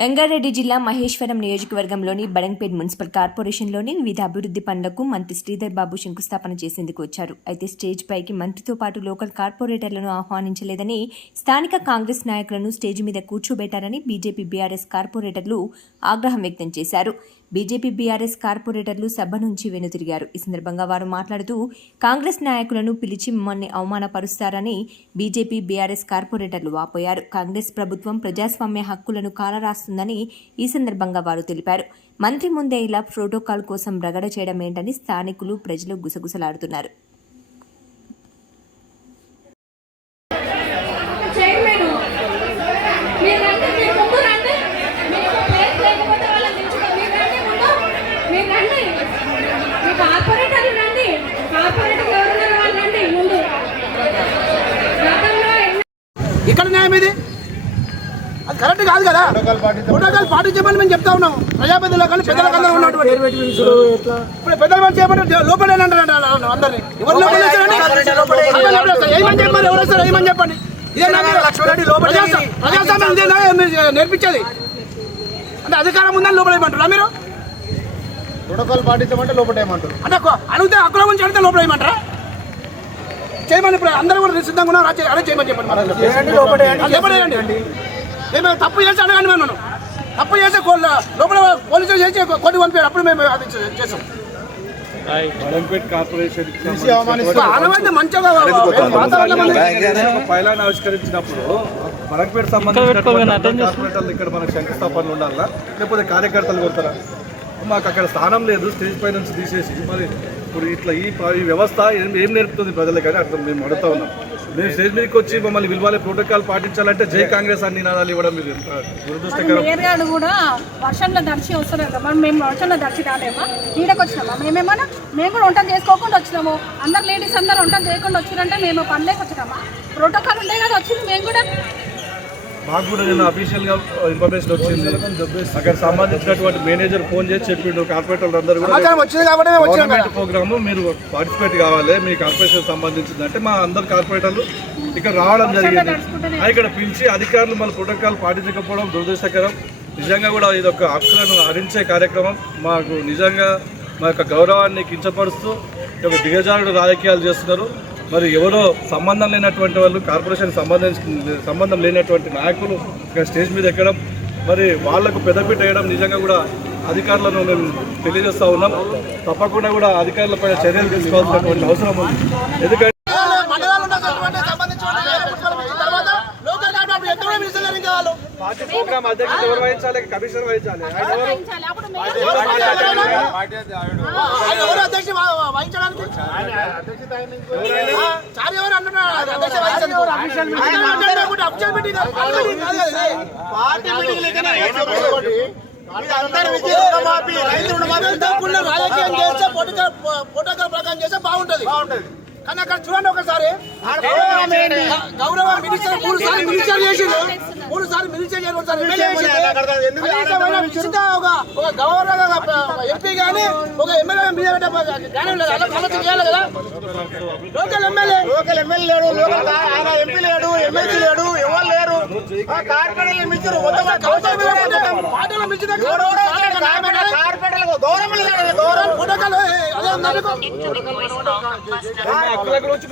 రంగారెడ్డి జిల్లా మహేశ్వరం నియోజకవర్గంలోని బడంగ్పేట్ మున్సిపల్ కార్పొరేషన్లోని వివిధ అభివృద్ధి పనులకు మంత్రి శ్రీధర్ బాబు శంకుస్థాపన చేసేందుకు వచ్చారు. అయితే స్టేజ్ పైకి మంత్రితో పాటు లోకల్ కార్పొరేటర్లను ఆహ్వానించలేదని స్థానిక కాంగ్రెస్ నాయకులను స్టేజ్ మీద కూర్చోబెట్టారని బీజేపీ బీఆర్ఎస్ కార్పొరేటర్లు ఆగ్రహం వ్యక్తం చేశారు. బీజేపీ బీఆర్ఎస్ కార్పొరేటర్లు సభ నుంచి వెనుతిరిగారు. ఈ సందర్భంగా వారు మాట్లాడుతూ కాంగ్రెస్ నాయకులను పిలిచి మమ్మల్ని అవమానపరుస్తారని బీజేపీ బీఆర్ఎస్ కార్పొరేటర్లు వాపోయారు. కాంగ్రెస్ ప్రభుత్వం ప్రజాస్వామ్య హక్కులను వస్తుందని ఈ సందర్భంగా వారు తెలిపారు. మంత్రి ముందే ఇలా ప్రోటోకాల్ కోసం రగడ చేయడం ఏంటని స్థానికులు ప్రజలు గుసగుసలాడుతున్నారు చైర్మన్ మీరు రండి మీరు ముందు రండి మీకు ప్లేస్ లేకపోతే వాళ్ళని దించుకో మీరు రండి ముందు మీరు రండి మీ కార్పొరేటర్లు రండి కార్పొరేటర్ ఎవరున్నారు వాళ్ళు రండి ముందు గతంలో ఎన్నో ఇక్కడ న్యాయం ఇది అది కరెక్ట్ కాదు కదా. ప్రోటోకాల్ పాటించమని మేము చెప్తా ఉన్నాం. ప్రజాప్రతిలో కానీ పెద్దల కన్నా ఉన్నటువంటి ఇప్పుడు పెద్దల మంది చేయమంటే లోపలే అందరినీ. లోపల? అందరూ లోపల. ఏమని చెప్పండి ఎవరు వస్తారు? ఏమని చెప్పండి? ప్రజాస్వామ్యం ఇదేనా? నేర్పించేది? అంటే అధికారం ఉందని లోపల ఏమంటారా మీరు? ప్రోటోకాల్ పాటించమంటే లోపటేయమంటారు అంటే కొ- అడిగితే హక్కుల గురించి అడిగితే లోపల ఏమంటారా? చేయమని ఇప్పుడు అందరూ కూడా సిద్ధంగా ఉన్నారు. చేయమని చెప్పండి. మనం. లోపలేయండి. మేము తప్పు చేసి అడగండి మేము. తప్పు చేసి లోపల పోలీసులు చేసి కొన్ని పంపారు అప్పుడు మేము అది చేసాం మలంపేట్ కార్పొరేషన్ తీసి అవమానిస్తారు. ఇప్పుడు ఆనవాయితీ మంచిగా వాతావరణం ఉంది. పైలాన్ ఆవిష్కరించినప్పుడు మలంపేట సంబంధించిన కార్పొరేటర్లు ఇక్కడ మనకు శంకుస్థాపనలు ఉండాలా లేకపోతే కార్యకర్తలు కొడతారా మాకు అక్కడ స్థానం లేదు స్టేజ్ పై నుంచి తీసేసి మరి ఇప్పుడు ఇట్లా ఈ వ్యవస్థ ఏం ఏం నేర్పుతుంది ప్రజలకు అని అర్థం మేము అడుగుతా ఉన్నాం మేము స్టేజ్ మీదకి వచ్చి మమ్మల్ని విలువాలి ప్రోటోకాల్ పాటించాలంటే జై కాంగ్రెస్ అని నినాదాలు ఇవ్వడం ఇది ఎంత దురదృష్టకరం. మేయర్ గారు కూడా వర్షంలో దర్శి వస్తున్నారు కదా మేము వర్షంలో దర్శి రాలేమా? ఈడకి వచ్చినామా? మేమేమన్నా? మేము కూడా వంటలు చేసుకోకుండా వచ్చినాము. అందరు లేడీస్ అందరు వంటలు చేయకుండా వచ్చిరంటే మేము పనిలేక వచ్చినామా? ప్రోటోకాల్ ఉండే కదా వచ్చింది. మేము కూడా మాకు కూడా నిన్న అఫీషియల్గా ఇన్ఫర్మేషన్ వచ్చింది. అక్కడ సంబంధించినటువంటి మేనేజర్ ఫోన్ చేసి చెప్పిండు కార్పొరేటర్లు అందరూ కూడా ప్రోగ్రామ్ మీరు పార్టిసిపేట్ కావాలి మీ కార్పొరేషన్ సంబంధించింది. అంటే మా అందరు కార్పొరేటర్లు ఇక్కడ రావడం జరిగింది. ఆ, ఇక్కడ పిలిచి అధికారులు మన ప్రోటోకాల్ పాటించకపోవడం దురదృష్టకరం. నిజంగా కూడా ఇది ఒక హక్కులను హరించే కార్యక్రమం. మాకు నిజంగా మా యొక్క గౌరవాన్ని కించపరుస్తూ ఈ యొక్క దిగజారుడు రాజకీయాలు చేస్తున్నారు. మరి ఎవరో సంబంధం లేనటువంటి వాళ్ళు కార్పొరేషన్ సంబంధించి సంబంధం లేనటువంటి నాయకులు ఇక్కడ స్టేజ్ మీద ఎక్కడం మరి వాళ్ళకు పెద్దపీట వేయడం నిజంగా కూడా అధికారులను మేము తెలియజేస్తా ఉన్నాం. తప్పకుండా కూడా అధికారులపై చర్యలు తీసుకోవాల్సినటువంటి అవసరం ఉంది. ఎందుకంటే పార్టీ ప్రోగ్రామ్ అధ్యక్షుడు ఎవరు వహించాలి? కమిషనర్ వహించాలి. ఆయన ఎవరు? అధ్యక్ష వహించడానికి? చారి ఎవరు అంటున్నారు? అధ్యక్ష వహించడానికి? అఫీషియల్ మీటింగ్ పార్టీ మీటింగ్ రాజకీయం చేస్తే ప్రోటోకాల్ ప్రకారం చేస్తే బాగుంటది. కానీ అక్కడ చూడండి ఒకసారి. గౌరవ మినిస్టర్ మూడు సార్లు మినిస్టర్ చేసిండు. మూడు సార్లు మినిస్టర్ ఎమ్మెల్యే విచిత ఒక గవర్నర్ ఎంపీ గానీ ఒక ఎమ్మెల్యే మీద ఆలోచన చేయాలి కదా. Local MLA. లోకల్ ఎమ్మెల్యే లేడు లోకల్ ఆయన ఎంపీ లేడు ఎమ్మెల్సీ లేడు ఎవరు లేరు. ఆ కార్పొరేటర్లు మించారు పాటలు మించిన కార్పొరేటర్లకు గౌరవం గౌరవం గురించి